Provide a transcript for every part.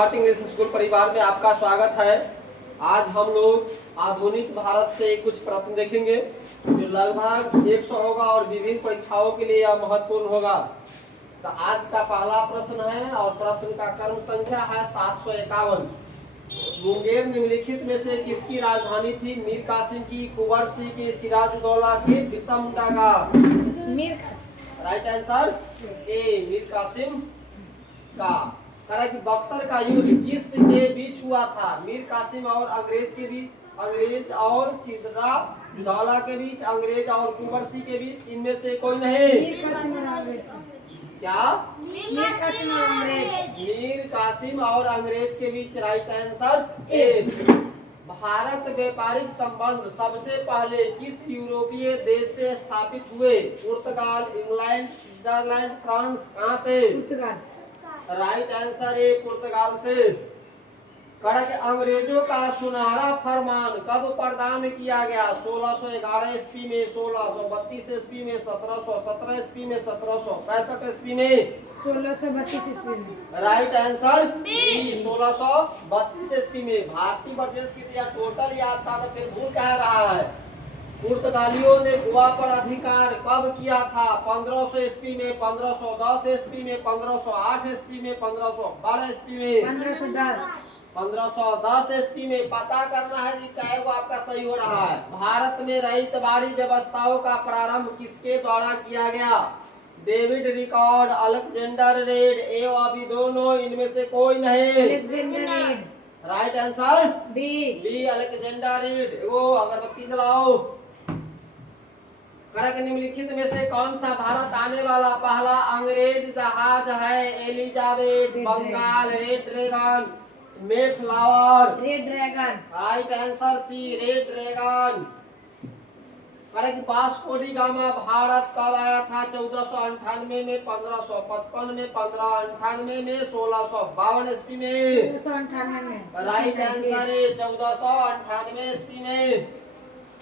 Bharat English school परिवार में आपका स्वागत है। आज हम लोग आधुनिक भारत से कुछ प्रश्न देखेंगे जो लगभग 100 होगा और विभिन्न परीक्षाओं के लिए यह महत्वपूर्ण होगा। तो आज का पहला प्रश्न है और प्रश्न का क्रम संख्या है 751। मुंगेर निम्नलिखित में से किसकी राजधानी थी? मीर कासिम की, कुंवर सिंह की, सिराजुद्दौला की, बिरसा मुंडा का? Right answer A, Mir Kasim का। कहा कि बक्सर का युद्ध किसके बीच हुआ था? मीर कासिम और अंग्रेज के बीच, अंग्रेज और सिराजुद्दौला के बीच, अंग्रेज और कुंवर सिंह के बीच, इनमें से कोई नहीं। क्या? मीर कासिम और अंग्रेज के बीच। Right answer A. भारत व्यापारिक संबंध सबसे पहले किस यूरोपीय देश से स्थापित हुए? पुर्तगाल, इंग्लैंड, नीदरलैंड, फ्रांस। कहां से? राइट आंसर ए, पुर्तगाल से। कहा कि अंग्रेजों का सुनहरा फरमान कब प्रदान किया गया? 1611 ईस्वी में, 1632 ईस्वी में, 1717 ईस्वी में, 1765 ईस्वी में? 1632 ईस्वी में। राइट आंसर बी, 1632 ईस्वी में। भारतीय प्रदेश की दिया टोटल याद था तो फिर भूल कह रहा है। पुर्तगालियों ने गोवा पर अधिकार कब किया था? 1500 ईस्वी में, 1510 ईस्वी में, 1508 ईस्वी में, 1512 ईस्वी में? 1510 ईस्वी में। पता करना है कि कै गो आपका सही हो रहा है। भारत में रईतवाड़ी व्यवस्थाओं का प्रारंभ किसके द्वारा किया गया? डेविड रिकॉर्ड, अलेक्जेंडर रेड, ए अभी दोनों, इनमें से कोई नहीं। Right answer B, Alexander Read. वो अगरबत्ती जलाओ। निम्नलिखित में से कौन सा भारत आने वाला पहला अंग्रेज जहाज है? Elizabeth, Bengal, Red Dragon, Mayflower? Red Dragon. Right answer C, Red Dragon. Vasco da Gama Bharat कब आया था? 1498 में, 1555 में, 1598 में, 1652 ईस्वी में? 1698 में। राइट आंसर है 1498 ईस्वी में।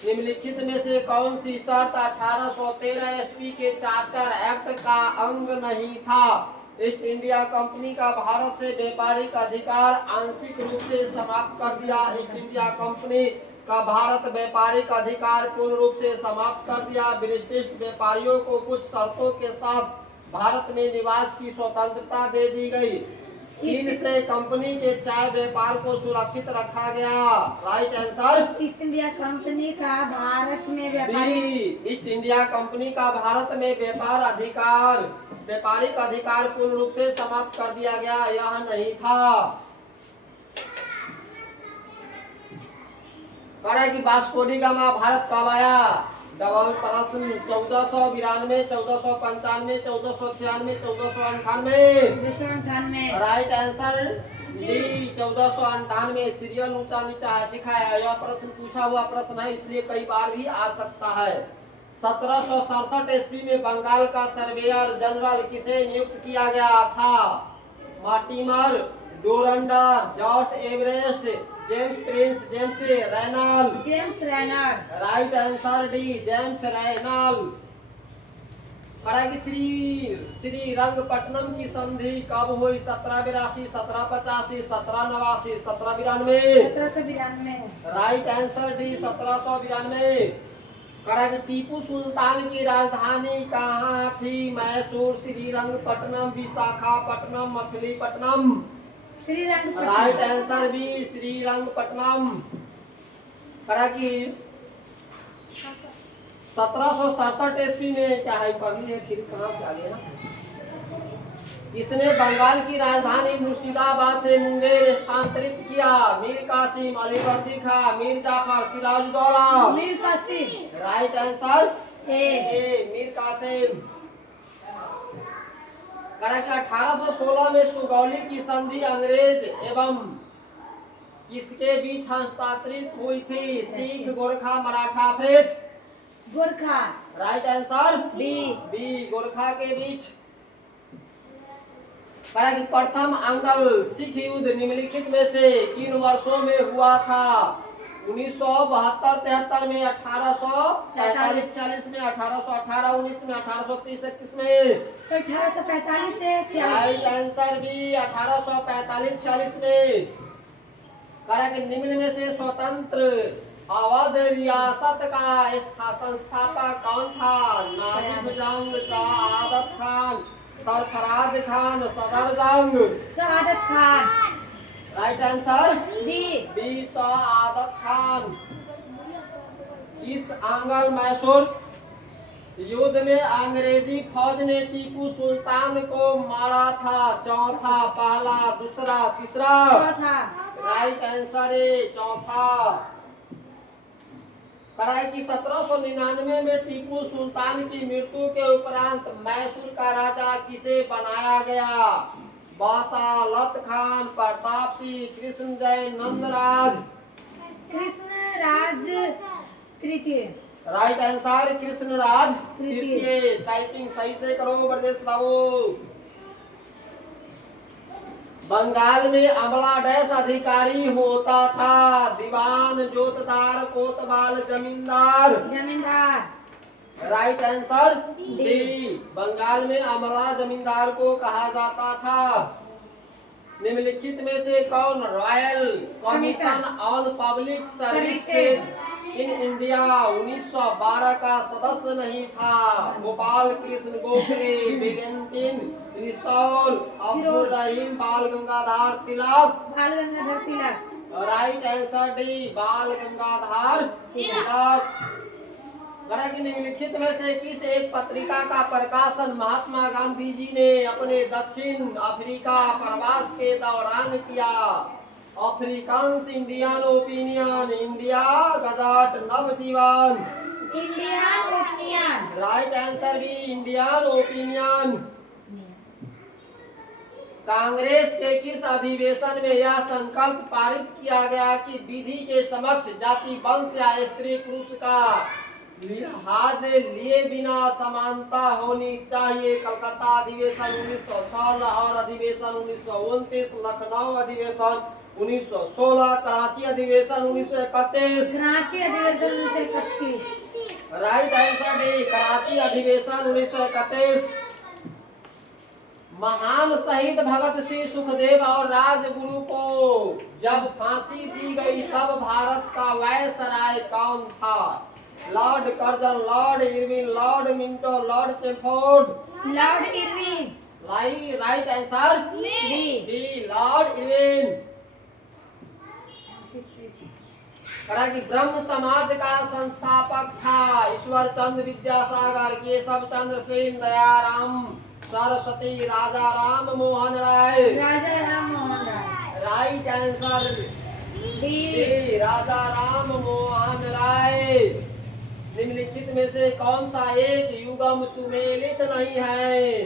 निम्नलिखित में से कौन सी शर्त 1813 ईस्वी के चार्टर एक्ट का अंग नहीं था? ईस्ट इंडिया कंपनी का भारत से व्यापारिक अधिकार आंशिक रूप से समाप्त कर दिया। ईस्ट इंडिया कंपनी का भारत व्यापारिक अधिकार पूर्ण रूप से समाप्त कर दिया। ब्रिटिश व्यापारियों को कुछ शर्तों के साथ भारत में निवास की स्वतंत्रता दे दी गई। चीन से कंपनी के चाय व्यापार को सुरक्षित रखा गया। Right answer east India company का भारत में ईस्ट इंडिया कंपनी का भारत में व्यापारिक अधिकार पूर्ण रूप से समाप्त कर दिया गया, यह नहीं था। कि वास्को डी गामा भारत कब आया? डबल प्रश्न। 1492, 1495, 1496, 1498? Right answer D, 1498। सीरियल ऊंचा नीचा है, ठीक है। यह प्रश्न पूछा हुआ प्रश्न है, इसलिए कई बार भी आ सकता है। 1767 ईस्वी में बंगाल का सर्वेयर जनरल किसे नियुक्त किया गया था? मॉर्टिमर, डोरंडर, George Everest, James Prince, James Rennell? Right answer D, James Rennell. Srirangapatnam की संधि कब हुई? 1782, 1785, 1789, 1792? Right answer D, 1792। Tipu Sultan की राजधानी कहाँ थी? Mysore, Srirangapatnam, Visakhapatnam, Machilipatnam? Right answer B, Srirangapatnam. 1767 ईस्वी में क्या है? पढ़ी है फिर कहाँ से आ गया? इसने बंगाल की राजधानी मुर्शिदाबाद से मुंगेर स्थानांतरित किया। Mir Qasim, Alivardi Khan, Mir Jafar, Sirajuddaula? Mir Qasim. Right answer A, Mir Qasim. 1816 में सुगौली की संधि अंग्रेज एवं किसके बीच हस्ताक्षरित हुई थी? Sikh, Gorkha, Maratha, French? Gorkha. Right answer B, Gorkha के बीच। प्रथम अंग्ल सिख युद्ध निम्नलिखित में से किन वर्षों में हुआ था? 1972-73 में, 1845-46 में, 1818-19 में, 1830-31 में। 1845 से राइट 46। आंसर बी 1845-46 में। कड़ा के निम्न में से स्वतंत्र अवध रियासत का संस्थापक कौन था? नाजिब जंग, सआदत खान, सरफराज खान, सदर जंग। Saadat Khan. Right answer B Saadat Khan. किस आंग्ल मैसूर युद्ध में अंग्रेजी फौज ने टीपू सुल्तान को मारा था? चौथा, पहला, दूसरा, तीसरा? चौथा। राइट आंसर है चौथा। कराए की 1799 में टीपू सुल्तान की मृत्यु के उपरांत मैसूर का राजा किसे बनाया गया? बासालत खान, प्रताप सिंह, कृष्ण जय, नंदराज? कृष्णराज तृतीय। राइट आंसर कृष्णराज तृतीय। तृतीय। टाइपिंग सही से करो ब्रजेश बाबू। बंगाल में अमला डैश अधिकारी होता था? दीवान, जोतदार, kotwal, zamindar? Zamindar. Right answer D. D. Bengal में अमला जमींदार को कहा जाता था। निम्नलिखित में से कौन royal commission on public services in India 1912 का सदस्य नहीं था? गोपाल कृष्ण गोखले, वेलेंटिन रिसोल, अब्दुल रहीम, बाल गंगाधर तिलक? बाल Gangadhar Tilak. Right answer D, बाल गंगाधर तिलक। निम्नलिखित में से किस एक पत्रिका का प्रकाशन महात्मा गांधी जी ने अपने दक्षिण अफ्रीका प्रवास के दौरान किया? Afrikaans Indian Opinion, India Gazette, Navjivan? Indian Opinion. Right answer B Indian Opinion. Congress के किस अधिवेशन में यह संकल्प पारित किया गया कि विधि के समक्ष जाति, वंश या स्त्री पुरुष का लिहाज लिए बिना समानता होनी चाहिए? कलकत्ता अधिवेशन 1906, लाहौर अधिवेशन 1929, लखनऊ अधिवेशन 1916, कराची अधिवेशन 1931? कराची अधिवेशन 1931। राइट आंसर डी, कराची अधिवेशन 1931। महान शहीद भगत सिंह, सुखदेव और राजगुरु को जब फांसी दी गई तब भारत का वायसराय कौन था? Lord Curzon, Lord Irwin, Lord Minto, Lord Chelmsford? Lord Irwin. Right answer B, Lord Irwin. कि ब्रह्म समाज का संस्थापक था? Ishwar Chandra Vidyasagar, Keshav Chandra Sen, Dayaram Saraswati, Raja Ram Mohan Roy? Raja Ram Mohan Roy. Right answer D, Raja Ram Mohan Roy. निम्नलिखित में से कौन सा एक युगम सुमेलित नहीं है?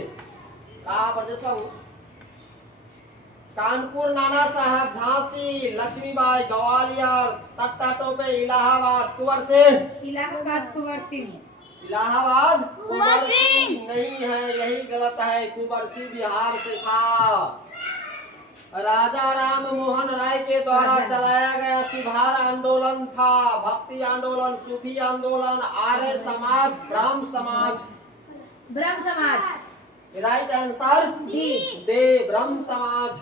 कानपुर, नाना साहब झांसी, लक्ष्मीबाई ग्वालियर, तख्ता टोपे इलाहाबाद? कुंवर सिंह? इलाहाबाद कुंवर सिंह। इलाहाबाद कुंवर सिंह नहीं है, यही गलत है। कुंवर सिंह बिहार से था। राजा राम मोहन राय के द्वारा चलाया गया सुधार आंदोलन था? भक्ति आंदोलन, सूफी आंदोलन, आर्य समाज, ब्रह्म समाज? ब्रह्म समाज। राइट आंसर डी, ब्रह्म समाज।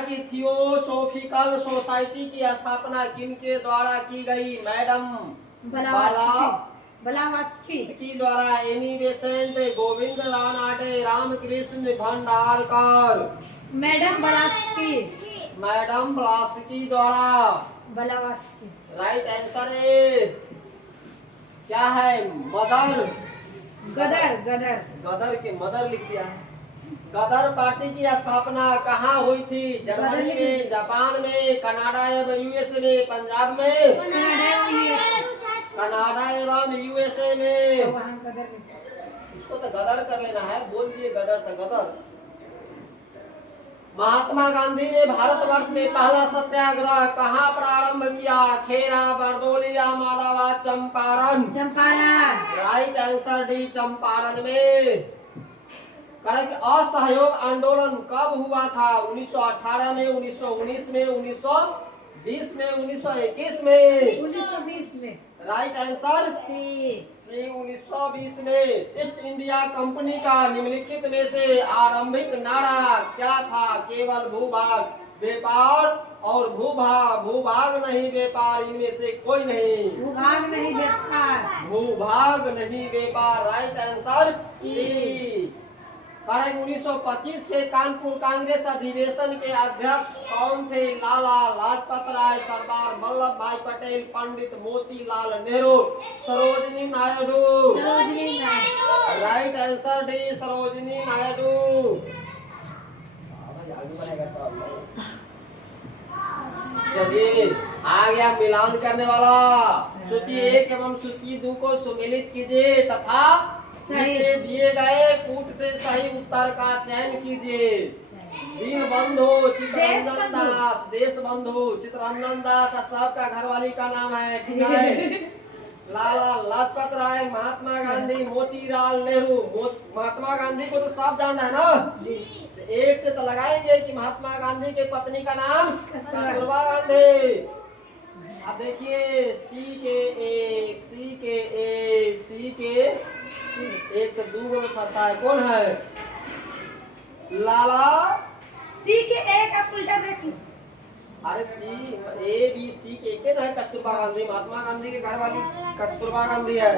की थियोसोफिकल सोसाइटी की स्थापना किनके द्वारा की गई? मैडम ब्लावात्स्की की द्वारा? Annie Besant, Govind Ranade, Ramakrishna Bhandarkar? Madam Blavatsky. Madam Blavatsky द्वारा। ब्लावात्स्की। राइट आंसर है क्या है? मदर। गदर के मदर लिख दिया। गदर पार्टी की स्थापना कहाँ हुई थी? जर्मनी में, जापान में, कनाडा एवं यूएसए में? पंजाब में? कनाडा एवं यूएसए में। इसको तो गदर कर लेना है, बोल दिए गदर तो गदर। महात्मा गांधी ने भारतवर्ष में पहला सत्याग्रह कहाँ प्रारंभ किया? Kheda, Bardoli, Ahmedabad, Champaran? Right answer D, Champaran में। असहयोग आंदोलन कब हुआ था? 1918 में, 1919 में, 20 में 1921 में 1920 में। राइट आंसर सी। सी 1920 में। ईस्ट इंडिया कंपनी का निम्नलिखित में से आरंभिक नारा क्या था? केवल भूभाग व्यापार और भूभाग नहीं व्यापार, इनमें से कोई नहीं। भूभाग नहीं व्यापार। भूभाग नहीं व्यापार। राइट आंसर सी। 1925 के कानपुर कांग्रेस अधिवेशन के अध्यक्ष कौन थे? Lala Lajpat Rai, Sardar Vallabhbhai Patel, Pandit Motilal Nehru, Sarojini Naidu. Sarojini Naidu. Right answer D Sarojini Naidu. चलिए आ गया मिलान करने वाला। सूची 1 एवं सूची 2 को सुमेलित कीजिए तथा नीचे दिए गए कूट से सही उत्तर का चयन कीजिए। दीनबंधु चित्तरंजन दास, देशबंधु चित्तरंजन दास सबका घरवाली का नाम है, ठीक है। लाला लाजपत राय, महात्मा गांधी, मोतीलाल नेहरू। महात्मा गांधी को तो सब जानना है ना, तो एक से तो लगाएंगे कि महात्मा गांधी के पत्नी का नाम कस्तूरबा गांधी। अब देखिए सी के एक तो दूगो में फंसा है, कौन है? लाला सी के एक आप उल्टा देखिए। अरे सी ए बी सी के एक है कस्तूरबा गांधी, महात्मा गांधी के घर वाली कस्तूरबा गांधी है।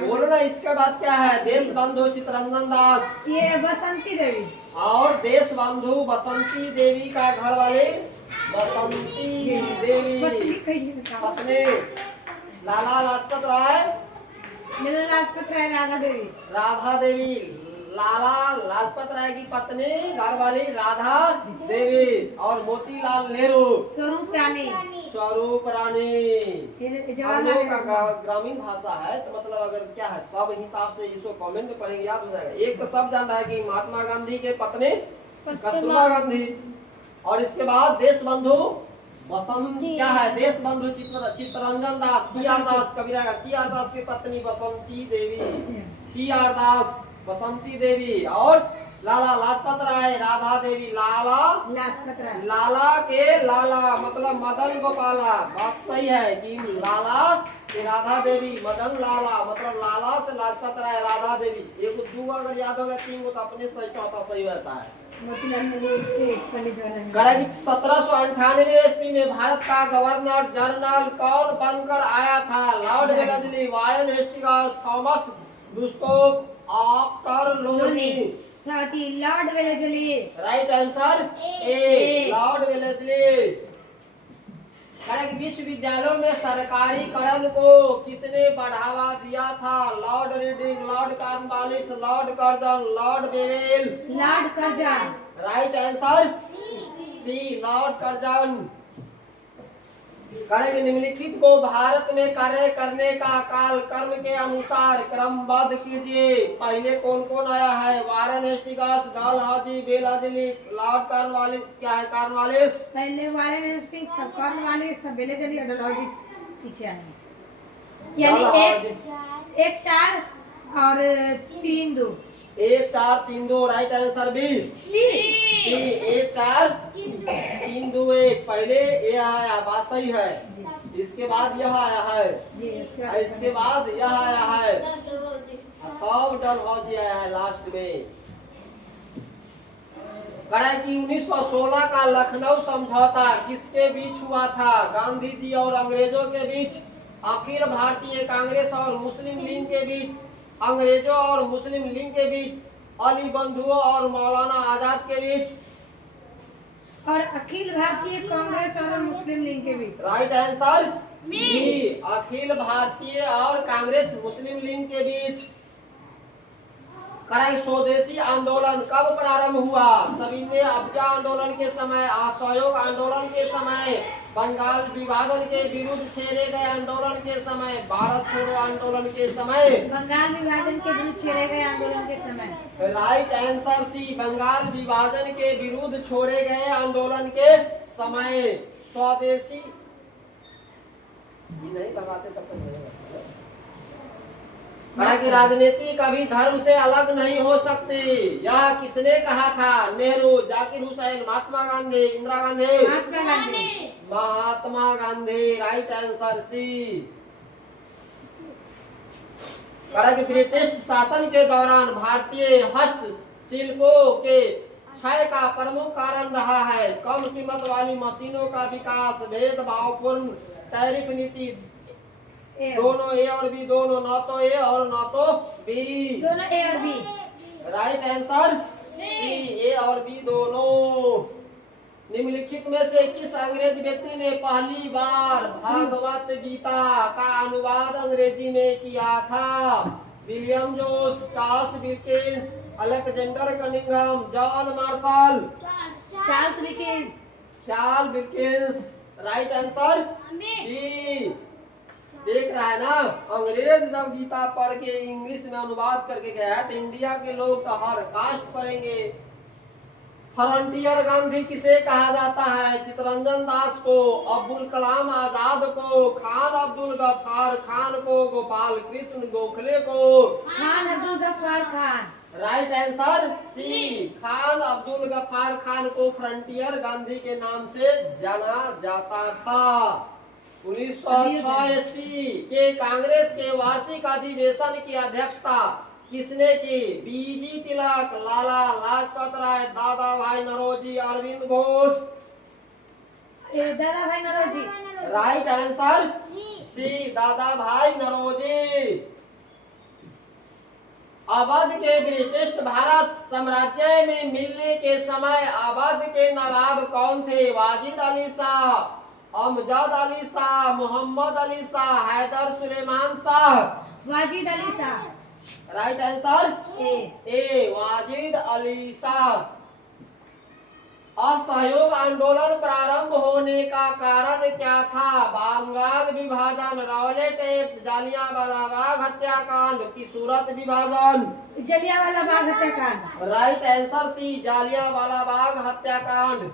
बोलो ना इसके बाद क्या है? देशबंधु चित्तरंजन दास, ये बसंती देवी। और देशबंधु बसंती देवी का घर वाले बसंती देवी पत्नी लाला लाजपत राय, लाजपत राय राधा देवी। राधा देवी। लाला लाजपत राय की पत्नी घरवाली राधा देवी, और मोतीलाल नेहरू स्वरूप रानी। स्वरूप रानी। हम लोगों का जवाहरलाल। ग्रामीण भाषा है तो मतलब अगर क्या है सब हिसाब से इसको कमेंट में पढ़ेंगे याद हो जाएगा। एक तो सब जान रहा है कि महात्मा गांधी के पत्नी कस्तूरबा गांधी, और इसके बाद देशबंधु बसंत क्या है? देशबंधु चित्तरंजन दास, सीआर दास कबीरा का, सीआर दास की पत्नी बसंती देवी, सीआर दास बसंती देवी, और लाला लाजपत राय राधा देवी। लाला लाजपत राय, लाला के लाला मतलब मदन गोपाला, बात सही है कि लाला के राधा देवी, मदन लाला मतलब लाला से लाजपत राय राधा देवी। एक दो अगर याद होगा, 3 तो अपने सही, चौथा सही रहता है। मोतीलाल नेहरू के पंडित जवाहरलाल। करेक्ट। 1798 ईस्वी में भारत का गवर्नर जनरल कौन बनकर आया था? Lord Wellesley, Warren Hastings, Thomas डुस्टोक, आर्थर लोनी। 30 Lord Wellesley. Right answer A Lord Wellesley. Correct. विश्वविद्यालयों में सरकारीकरण को किसने बढ़ावा दिया था? Lord Reading, Lord Cornwallis, Lord Curzon, Lord Wavell. Lord Curzon. Right answer C Lord Curzon. Correct. निम्नलिखित को भारत में कार्य करने का काल कर्म के अनुसार क्रमबद्ध कीजिए। पहले कौन कौन आया है? Warren Hastings, Dalhousie, Wellesley, Lord Cornwallis. क्या है कॉर्नवालिस? पहले वारेन हेस्टिंग्स, तब कॉर्नवालिस, तब बेलेस्ली और डलहौजी पीछे आए। यानी 1 4 और 3 2। 1 4 3 2। Right answer B C 1 4 3 2 1। पहले ये आया, बात सही है। इसके बाद यह आया है, इसके बाद यह आया है, तब डलहौजी आया है लास्ट में। कि 1916 का लखनऊ समझौता किसके बीच हुआ था? गांधी जी और अंग्रेजों के बीच, अखिल भारतीय कांग्रेस और मुस्लिम लीग के बीच, अंग्रेजों और मुस्लिम लीग के बीच, अली बंधुओं और मौलाना आजाद के बीच, और अखिल भारतीय कांग्रेस और मुस्लिम लीग के बीच। Right answer B Akhil Bharatiya और कांग्रेस मुस्लिम लीग के बीच। स्वदेशी आंदोलन कब प्रारंभ हुआ? सविनय अवज्ञा आंदोलन के समय, असहयोग आंदोलन के समय, बंगाल विभाजन के विरुद्ध छेड़े गए आंदोलन के समय, भारत छोड़ो आंदोलन के समय। बंगाल विभाजन के विरुद्ध छेड़े गए आंदोलन के समय। राइट आंसर सी बंगाल विभाजन के विरुद्ध छोड़े गए आंदोलन के समय। स्वदेशी नहीं लगाते तब तक कहा कि राजनीति कभी धर्म से अलग नहीं हो सकती। यह किसने कहा था? Nehru, Zakir Hussain, Mahatma Gandhi, Indira Gandhi, Mahatma Gandhi. Mahatma Gandhi. Right answer C. कहा कि ब्रिटिश शासन के दौरान भारतीय हस्तशिल्पों के क्षय का प्रमुख कारण रहा है कम कीमत वाली मशीनों का विकास, भेदभावपूर्ण टैरिफ नीति। दोनों ए और बी, दोनों, ना तो ए और ना तो बी। दोनों ए और बी। राइट आंसर सी, ए और बी दोनों। निम्नलिखित में से किस अंग्रेज व्यक्ति ने पहली बार भगवत गीता का अनुवाद अंग्रेजी में किया था? William Jones, Charles Wilkins, Alexander Cunningham, John Marshall. Charles Wilkins. Charles Wilkins. Right answer B. देख रहा है ना, अंग्रेज जब गीता पढ़ के इंग्लिश में अनुवाद करके गया है तो इंडिया के लोग तो हर कास्ट पढ़ेंगे। फ्रंटियर गांधी किसे कहा जाता है? चित्तरंजन दास को, अब्दुल कलाम आजाद को, खान अब्दुल गफ्फार खान को, गोपाल कृष्ण गोखले को। Khan Abdul Ghaffar Khan. Right answer C, Khan Abdul Ghaffar Khan को फ्रंटियर गांधी के नाम से जाना जाता था। 1906 ईस्वी के कांग्रेस के वार्षिक अधिवेशन की अध्यक्षता किसने की? बीजी तिलक, लाला लाजपत राय, दादा भाई नौरोजी, अरविंद घोष। दादा भाई नौरोजी। राइट आंसर सी, दादा भाई नौरोजी। अवध के ब्रिटिश भारत साम्राज्य में मिलने के समय अवध के नवाब कौन थे? Wajid Ali Shah, Amjad Ali Shah, Mohammad Ali Shah, Haider Suleman Shah. Wajid Ali Shah. Right answer A, Wajid Ali Shah. असहयोग आंदोलन प्रारंभ होने का कारण क्या था? बंगाल विभाजन, रॉलेट एक्ट, जालियांवाला बाग हत्याकांड की सूरत विभाजन। जलियांवाला बाग हत्याकांड। राइट आंसर सी, जालियांवाला बाग हत्याकांड।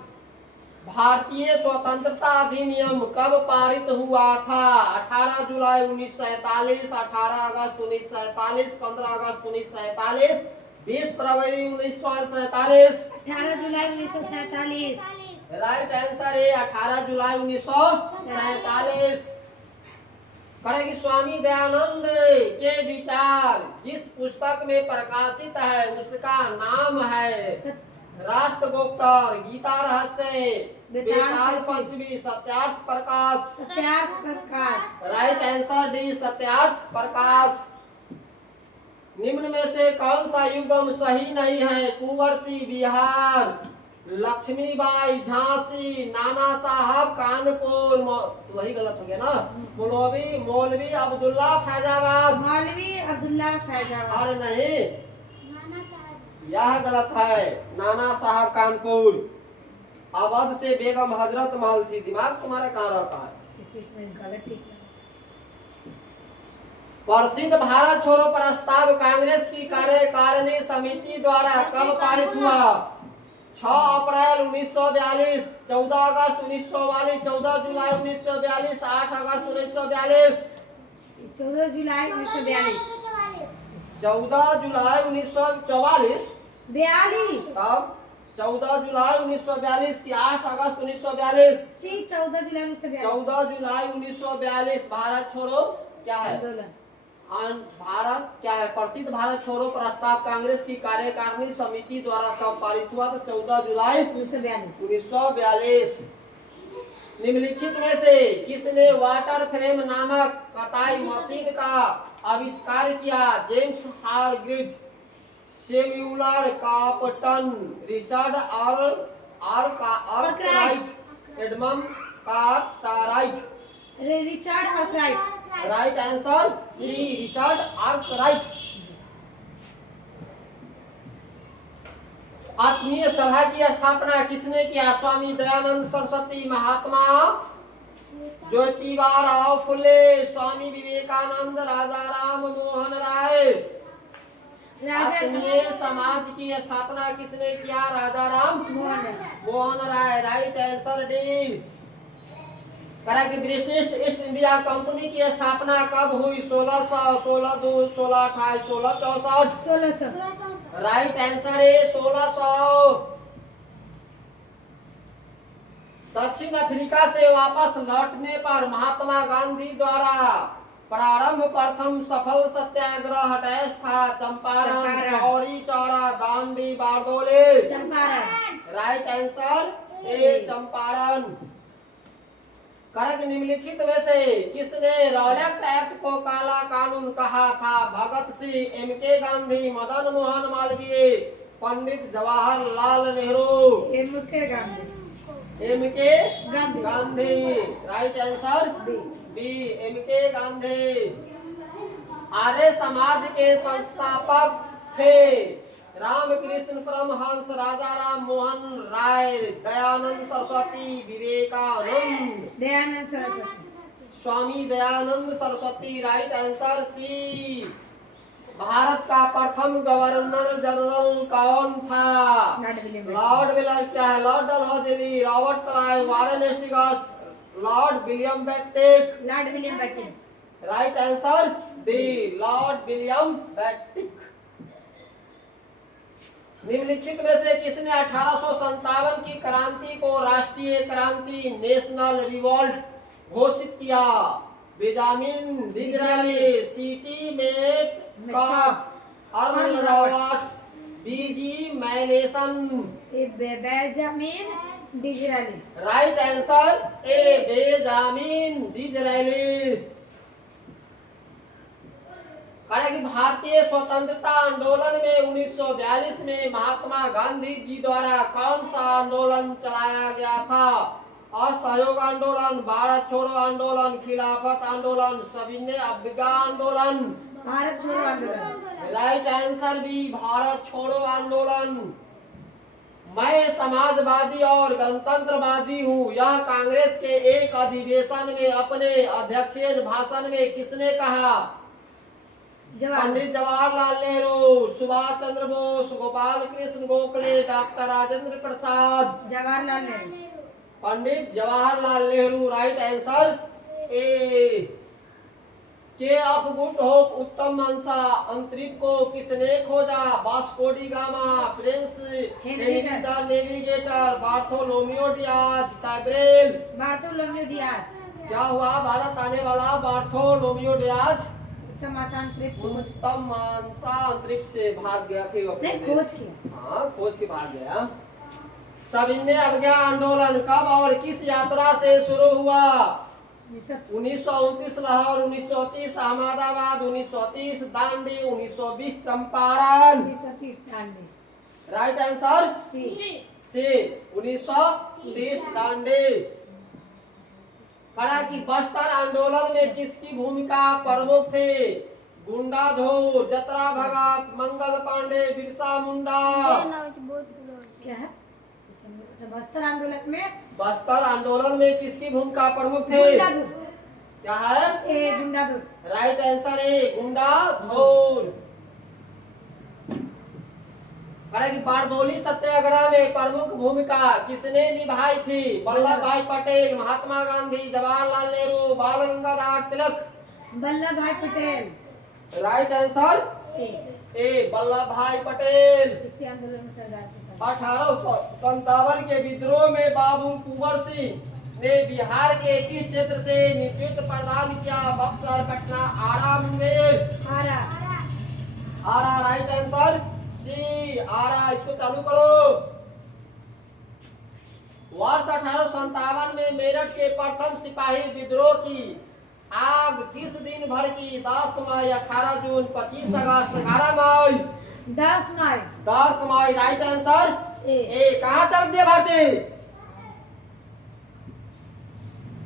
भारतीय स्वतंत्रता अधिनियम कब पारित हुआ था? 18 जुलाई 1947, 18 अगस्त 1947, 15 अगस्त 1947, 20 फरवरी 1947। 18 जुलाई 1947। राइट आंसर है 18 जुलाई 1947। करेगी स्वामी दयानंद के विचार जिस पुस्तक में प्रकाशित है उसका नाम है? राष्ट्रगोप्तर, गीता रहस्य, बेताल पंचमी, Satyarth Prakash. Satyarth Prakash. Right answer D, Satyarth Prakash. निम्न में से कौन सा युग्म सही नहीं है? कुंवर सिंह बिहार, लक्ष्मीबाई झांसी, नाना साहब कानपुर। वही गलत हो गया ना। मौलवी अब्दुल्ला फैजाबाद। मौलवी अब्दुल्ला फैजाबाद। और नहीं, यह गलत है, नाना साहब कानपुर। अवध से बेगम हजरत महल थी। दिमाग तुम्हारा कहाँ रहता है? प्रसिद्ध भारत छोड़ो प्रस्ताव कांग्रेस की कार्यकारिणी समिति द्वारा कब पारित हुआ? 6 अप्रैल 1942, 14 अगस्त 1942, 14 जुलाई 1942, 8 अगस्त 1942। 14 जुलाई 1942। 14 जुलाई 1944। 42। तब 14 जुलाई 1942 की 8 अगस्त 1942। सी 14 जुलाई 1942। 14 जुलाई 1942। भारत छोड़ो क्या है? आंदोलन। भारत क्या है? प्रसिद्ध भारत छोड़ो प्रस्ताव कांग्रेस की कार्यकारिणी समिति द्वारा कब पारित हुआ? तो 14 जुलाई 1942। निम्नलिखित में से किसने वाटर फ्रेम नामक कताई मशीन का आविष्कार किया? James Hargreaves, Samuel Crompton, Richard Arkwright, Edmund Cartwright. Richard Arkwright. Right answer C, Richard Arkwright. Atmiya Sabha की स्थापना किसने किया? स्वामी दयानंद सरस्वती, महात्मा ज्योतिबा राव फुले, स्वामी विवेकानंद, राजा राम मोहन राय। आत्मीय समाज की स्थापना किसने किया? Raja Ram Mohan Roy. Right answer D. Correct. British East India Company की स्थापना कब हुई? 1600, 16 16 28, 1664। 1600। राइट आंसर है 1600। दक्षिण अफ्रीका से वापस लौटने पर महात्मा गांधी द्वारा प्रारंभ प्रथम सफल सत्याग्रह डैश था? चंपारण, चौरी चौरा, दांडी, बारडोली। चंपारण। राइट आंसर ए चंपारण। करेक्ट। निम्नलिखित में से किसने रॉलेट एक्ट को काला कानून कहा था? Bhagat Singh, M K. Gandhi, Madan Mohan Malviya, Pandit Jawaharlal Nehru. M K. Gandhi. M K. Gandhi. Gandhi. Right answer B M K. Gandhi. Arya Samaj के संस्थापक थे? Ramakrishna Paramhansa, Raja Ram Mohan Roy, Dayanand Saraswati, Vivekananda. Dayanand Saraswati. Swami Dayanand Saraswati. Right answer C. Bharat का प्रथम गवर्नर जनरल कौन था? लॉर्ड वेलर, Lord Dalhousie, Robert Clive, Warren Hastings, Lord William Bentinck. Lord William Bentinck. Right answer D Lord William Bentinck. निम्नलिखित में से किसने 1857 की क्रांति को राष्ट्रीय क्रांति नेशनल रिवॉल्ट घोषित किया? Benjamin Disraeli, C T. Metcalfe, Earl Roberts, B G. Malleson. Benjamin Disraeli. Right answer A Benjamin Disraeli. Correct. भारतीय स्वतंत्रता आंदोलन में 1942 में महात्मा गांधी जी द्वारा कौन सा आंदोलन चलाया गया था? असहयोग आंदोलन, भारत छोड़ो आंदोलन, खिलाफत आंदोलन, सविनय अवज्ञा आंदोलन। भारत छोड़ो आंदोलन। राइट आंसर बी भारत छोड़ो आंदोलन। मैं समाजवादी और गणतंत्रवादी हूँ, यह कांग्रेस के एक अधिवेशन में अपने अध्यक्षीय भाषण में किसने कहा? Pandit Jawaharlal Nehru, Subhash Chandra Bose, Gopal Krishna Gokhale, doctor Rajendra Prasad. Jawaharlal Nehru. Pandit Jawaharlal Nehru. Right answer A. के ऑफ गुड होप, उत्तम मनसा, अंतरिक्ष को किसने खोजा? Vasco da gamma, Prince Henry the navigator, Bartolomeu Diaz, Cabral. Bartolomeu Diaz. क्या हुआ? भारत आने वाला बार्थोलोमियो डियाज उत्तम आशा अंतरिक्ष से भाग गया, फिर खोज किया। हाँ खोज के भाग गया। सविनय अवज्ञा आंदोलन कब और किस यात्रा से शुरू हुआ? 1929 Lahore, 1930 Ahmedabad, 1930 Dandi, 1920 Champaran. 1930 Dandi. Right answer C 1930 Dandi. की बस्तर आंदोलन में किसकी भूमिका प्रमुख थी? गुंडाधुर, जतरा भगत, मंगल पांडे, बिरसा मुंडा। क्या है बस्तर आंदोलन में किसकी भूमिका प्रमुख थी? क्या है? गुंडाधुर। राइट आंसर है गुंडाधुर। की बारडोली सत्याग्रह में प्रमुख भूमिका किसने निभाई थी? वल्लभ भाई पटेल, महात्मा गांधी, जवाहरलाल नेहरू, बाल गंगाधर तिलक। वल्लभ भाई पटेल। राइट आंसर ए वल्लभ भाई पटेल। इसी आंदोलन में सरदार 1857 के विद्रोह में बाबू कुंवर सिंह ने बिहार के किस क्षेत्र से नेतृत्व प्रदान किया? बक्सर, पटना, आरा, मुंगेर। आरा। राइट आंसर सी आरा। इसको चालू करो। वर्ष 1857 में मेरठ के प्रथम सिपाही विद्रोह की आग किस दिन भड़की? 10 मई, 18 जून, 25 अगस्त, 11 मई। 10 मई। 10 मई। राइट आंसर ए। कहाँ चल दिया भारती?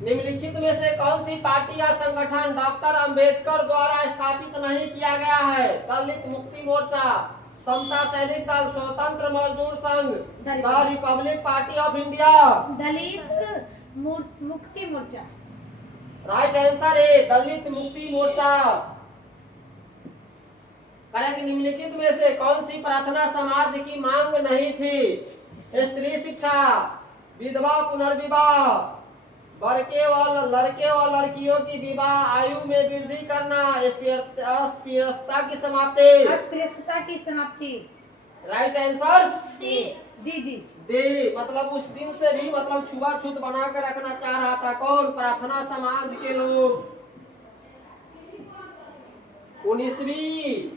निम्नलिखित में से कौन सी पार्टी या संगठन डॉक्टर अंबेडकर द्वारा स्थापित नहीं किया गया है? दलित मुक्ति मोर्चा, समता सैनिक दल, Swatantra Mazdoor Sangh, the Republic Party of India. Dalit Mukti Morcha. Right answer है दलित मुक्ति मोर्चा। करेक्ट। निम्नलिखित में से कौन सी प्रार्थना समाज की मांग नहीं थी? स्त्री शिक्षा, विधवा पुनर्विवाह, लड़के और लड़कियों की विवाह आयु में वृद्धि करना, अस्पृश्यता की समाप्ति। अस्पृश्यता की समाप्ति। Right answer D. दे। मतलब उस दिन से भी मतलब छुआछूत बना कर रखना चाह रहा था कौन? प्रार्थना समाज के लोग। 19वीं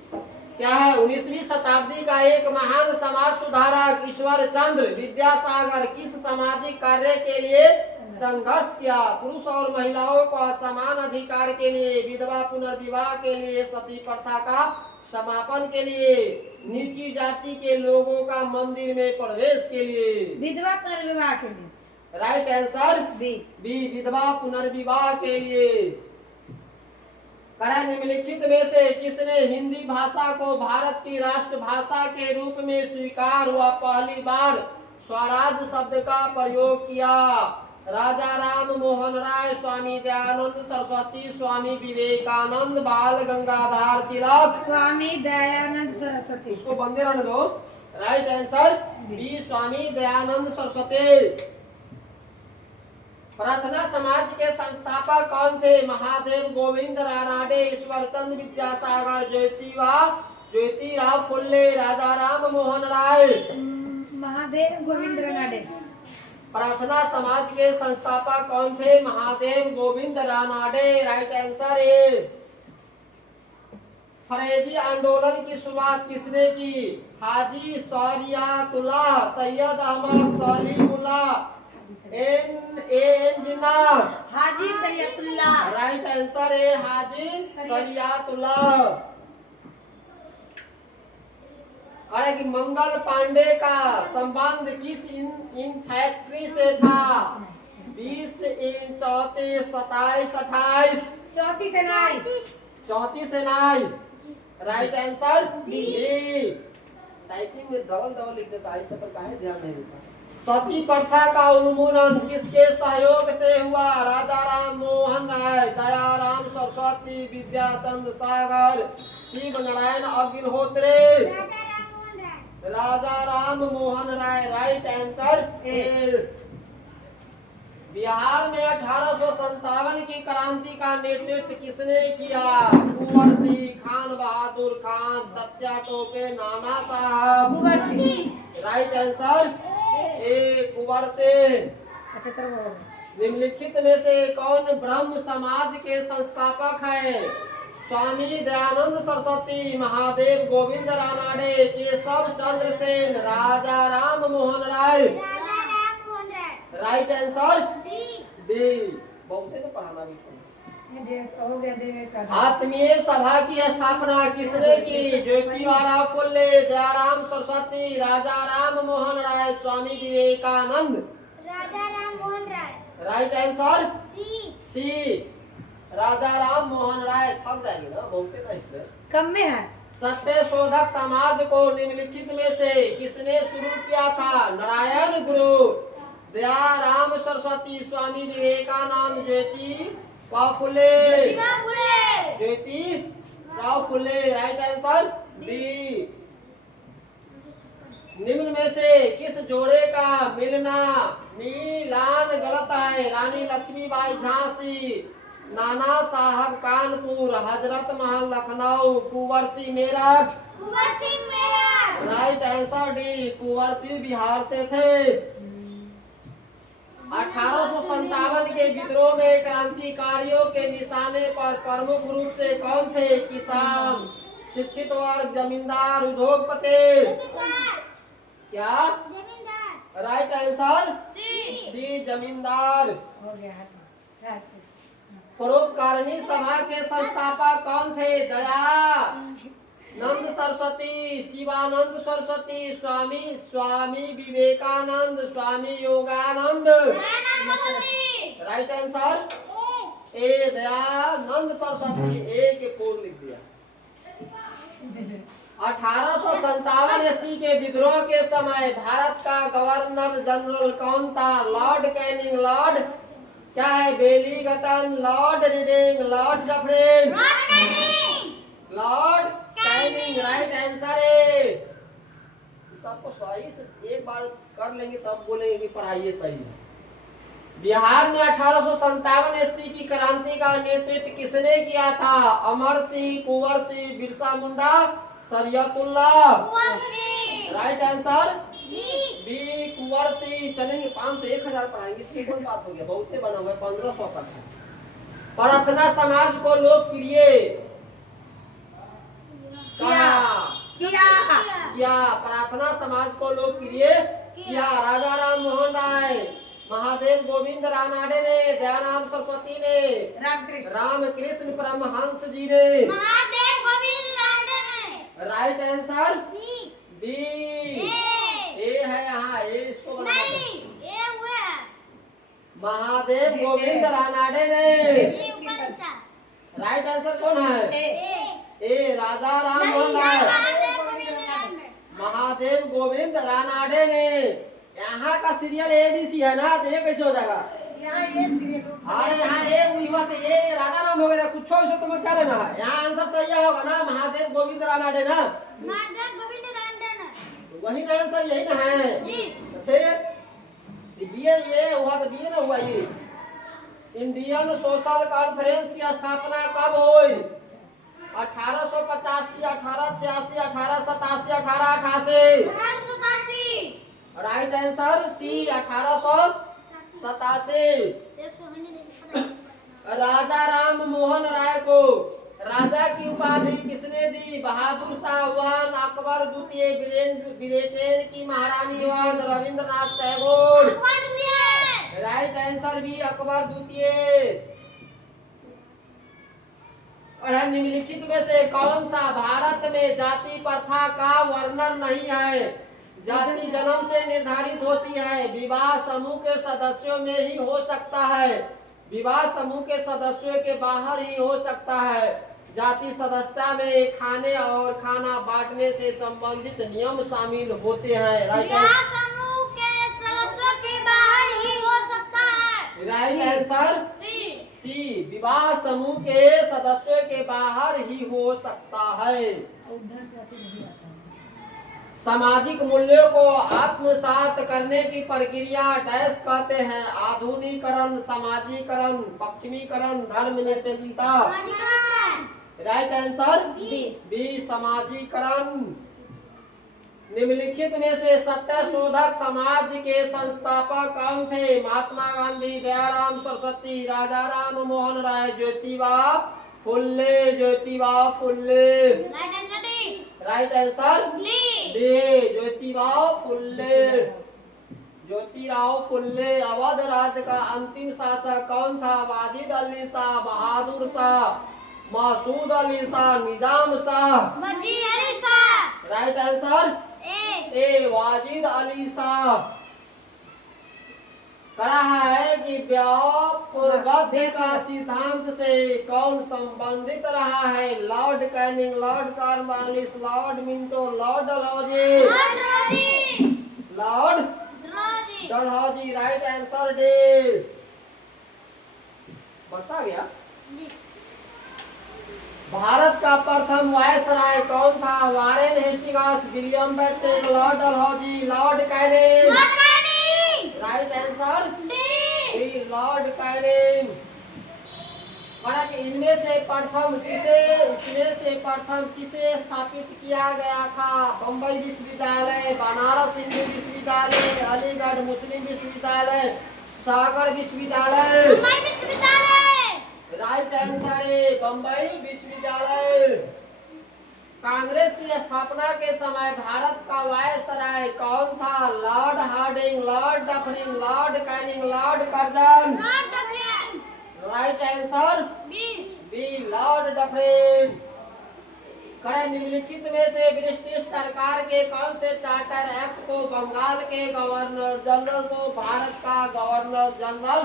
शताब्दी का एक महान समाज सुधारक ईश्वर चंद्र विद्यासागर किस सामाजिक कार्य के लिए संघर्ष किया? पुरुष और महिलाओं को समान अधिकार के लिए, विधवा पुनर्विवाह के लिए, सती प्रथा का समापन के लिए, नीची जाति के लोगों का मंदिर में प्रवेश के लिए। विधवा पुनर्विवाह के लिए। Right answer B. विधवा पुनर्विवाह के लिए। निम्नलिखित में से किसने हिंदी भाषा को भारत की राष्ट्रभाषा के रूप में स्वीकार हुआ? पहली बार स्वराज शब्द का प्रयोग किया। राजा राम मोहन राय, स्वामी दयानंद सरस्वती, स्वामी विवेकानंद, बाल गंगाधर तिलक। स्वामी दयानंद सरस्वती। उसको बंदे रहने दो। राइट आंसर बी, स्वामी दयानंद सरस्वती। प्रार्थना समाज के संस्थापक कौन थे? महादेव गोविंद रानाडे, ईश्वर चंद्र विद्यासागर, ज्योतिराव फुल्ले, राजा राम मोहन राय। महादेव गोविंद रानाडे। प्रार्थना समाज के संस्थापक कौन थे? Mahadev Govind Ranade. Right answer A. Faraizi आंदोलन की शुरुआत किसने की? Haji Shariatullah, Syed Ahmad Salimullah, N Jinnah. Haji Shariatullah. Right answer है हाजी शरियतुल्लाह। अरे कि मंगल पांडे का संबंध किस इन फैक्ट्री से था? 20 इन 34 27 28। 34 से नहीं। Right answer B. टाइपिंग में डबल लिख देता, ऐसे पर काहे ध्यान नहीं देता। सती प्रथा का उन्मूलन किसके सहयोग से हुआ? Raja Ram Mohan Roy, Dayaram Saraswati, Vidyachandra Sagar, Shiv Narayan Agnihotri. Raja Ram Mohan Roy. Right answer A. Bihar में 1857 की क्रांति का नेतृत्व किसने किया? कुंवर सिंह, खान बहादुर खान, दस्या Tope, Nana Sahib. Kunwar Singh. Right answer A, Kunwar Singh. निम्नलिखित में से कौन ब्रह्म समाज के संस्थापक है? Swami Dayanand Saraswati, Mahadev Govind Ranade, Keshav Chandra Sen, Raja Ram Mohan Roy. Right answer D. बहुत तो पढ़ाना भी हो गया। आत्मीय सभा की स्थापना किसने की? Jyotirao Phule, Dayaram Saraswati, Raja Ram Mohan Roy, Swami Vivekananda. Raja Ram Mohan Roy. Right answer C. Raja Ram Mohan Roy. थक जाएगी ना, बहुत ना इसमें कम में है। सत्य शोधक समाज को निम्नलिखित में से किसने शुरू किया था? Narayana Guru, Dayaram Saraswati, Swami Vivekananda, Jyotirao Phule. Right answer B. निम्न में से किस जोड़े का मिलान गलत है? रानी लक्ष्मीबाई झांसी, नाना साहब Kanpur, Hazrat Mahal Lucknow, Kunwar Singh Meerut. Right answer D, Kunwar Singh Bihar से थे। 1857 के विद्रोह में क्रांतिकारियों के निशाने पर प्रमुख रूप से कौन थे? किसान, शिक्षित वर्ग, जमींदार, उद्योगपति। क्या? राइट आंसर सी, जमींदार। हो गया। परोपकारिणी सभा के संस्थापक कौन थे? Dayanand Saraswati, Shivanand Saraswati, Swami Vivekananda, Swami Yogananda. Right answer A, Dayanand Saraswati. A के पूर्ण लिख दिया। 1857 ईस्वी के विद्रोह के समय भारत का गवर्नर जनरल कौन था? लॉर्ड कैनिंग, लॉर्ड क्या है? Willingdon, Lord Reading, Lord Dufferin. Lord Canning. Right answer है। सबको सही से एक बार कर लेंगे तब बोलेंगे कि पढ़ाइए सही है। बिहार में 1857 ईस्वी की क्रांति का नेतृत्व किसने किया था? Amar Singh, Kunwar Singh, Birsa Munda, शरीयतुल्लाह। Right answer B Kunwar Singh. चलेंगे 5 से 1000 पढ़ाएंगे, इसमें कोई बात हो गया, बहुत बना हुआ है, 1500 का है। प्रार्थना समाज को लोकप्रिय किया प्रार्थना समाज को लोकप्रिय किया राजा राम मोहन राय, महादेव गोविंद रानाडे ने, दयानंद सरस्वती ने, रामकृष्ण परमहंस जी ने। महादेव गोविंद रानडे ने। राइट आंसर बी ए है यहाँ, ए इसको बनाना है। नहीं, ये हुआ है। महादेव गोविंद रानाडे ने। ये ऊपर अच्छा। राइट आंसर कौन है? ए राजा राम मोहन राय, महादेव गोविंद रानडे। महादेव गोविंद रानाडे ने। यहाँ का सीरियल ABC है ना, तो ये कैसे हो जाएगा? अरे यहाँ ए हुई हुआ तो ये राजा राम हो गया, कुछ हो तुम्हें क्या लेना है? यहाँ आंसर सही होगा ना, महादेव गोविंद रानाडे ना, महादेव गोविंद रानडे ने। वही ना आंसर, यही ना है। जी। तो फिर ये हुआ तो बी ना हुआ। ये इंडियन सोशल कॉन्फ्रेंस की स्थापना कब हुई? 1885, 1886, 1887, 1888। 1887। Right answer C 1887। Raja Ram Mohan Roy को राजा की उपाधि किसने दी? बहादुर शाह 1, अकबर द्वितीय, ब्रिटेन की महारानी 1, रविंद्रनाथ टैगोर। राइट आंसर भी अकबर द्वितीय। और निम्नलिखित में से कौन सा भारत में जाति प्रथा का वर्णन नहीं है? जाति जन्म से निर्धारित होती है, विवाह समूह के सदस्यों में ही हो सकता है, विवाह समूह के सदस्यों के बाहर ही हो सकता है। जाति सदस्यता में खाने और खाना बांटने से संबंधित नियम शामिल होते हैं। राइट समूह के सदस्यों के बाहर ही हो सकता है। राइट आंसर सी विवाह समूह के सदस्यों के बाहर ही हो सकता है। सामाजिक मूल्यों को आत्मसात करने की प्रक्रिया डैश कहते हैं? आधुनिकीकरण, समाजीकरण, पश्चिमीकरण, धर्मनिरपेक्षता। राइट आंसर बी समाजीकरण। निम्नलिखित में से सत्य शोधक समाज के संस्थापक कौन थे? Mahatma Gandhi, Dayaram Saraswati, Raja Ram Mohan Roy, Jyotiba Phule. Jyotiba Phule. Right answer D Jyotiba Phule. Jyotirao Phule. Awadh राज्य का अंतिम शासक कौन था? Wajid Ali Shah, Bahadur Shah, Masood Ali Shah, Nizam Shah. Right answer A Wajid Ali Shah. कहा है कि व्यापगद्य का सिद्धांत से कौन संबंधित रहा है? Lord Canning, Lord Cornwallis, Lord Minto, Lord Dalhousie. Lord Dalhousie. Right answer D. बता गया। भारत का प्रथम वायसराय कौन था? Warren Hastings, William Bentinck, Lord Dalhousie, Lord Canning. Right answer D Lord Canning. इसमें से प्रथम किसे स्थापित किया गया था? बम्बई विश्वविद्यालय, बनारस हिंदू विश्वविद्यालय, अलीगढ़ मुस्लिम विश्वविद्यालय, सागर विश्वविद्यालय। राइट आंसर है बम्बई विश्वविद्यालय। कांग्रेस की स्थापना के समय भारत का वायसराय कौन था? Lord Hardinge, Lord Dufferin, Lord Canning, Lord Curzon. Right answer B Lord Dufferin. निम्नलिखित में से ब्रिटिश सरकार के कौन से चार्टर एक्ट को बंगाल के गवर्नर जनरल को भारत का गवर्नर जनरल